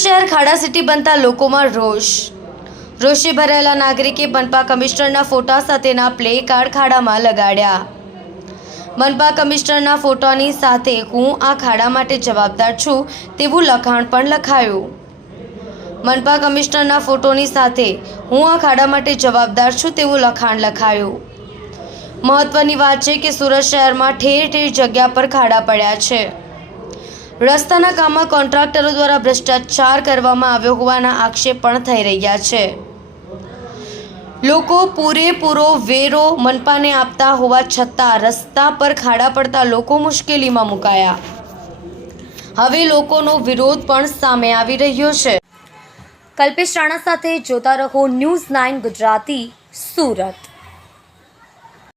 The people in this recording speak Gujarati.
શહેર ખાડા સિટી બનતા લોકોમાં રોષ. રોષે ભરાયેલા નાગરિકે મનપા કમિશનરના ફોટા સાથેના પ્લે કાર્ડ ખાડામાં લગાડ્યા. મનપા કમિશનરના ફોટાની સાથે હું આ ખાડા માટે જવાબદાર છું તેવું લખાણ પણ લખાયું. મનપા કમિશનરના ફોટોની સાથે હું આ ખાડા માટે જવાબદાર છું તેવું લખાણ લખાયું. મહત્વની વાત છે કે સુરત શહેરમાં ઠેર ઠેર જગ્યા પર ખાડા પડ્યા છે. રસ્તાના કામમાં કોન્ટ્રાક્ટરો દ્વારા ભ્રષ્ટાચાર કરવામાં આવ્યો હોવાના આક્ષેપ પણ થઈ રહ્યા છે. લોકો પૂરેપૂરો વેરો મનપાને આપતા હોવા છતાં રસ્તા પર ખાડા પડતા લોકો મુશ્કેલીમાં મુકાયા. હવે લોકોનો વિરોધ પણ સામે આવી રહ્યો છે. કલ્પેશ રાણા સાથે જોતા રહો ન્યૂઝ નાઇન ગુજરાતી, સુરત.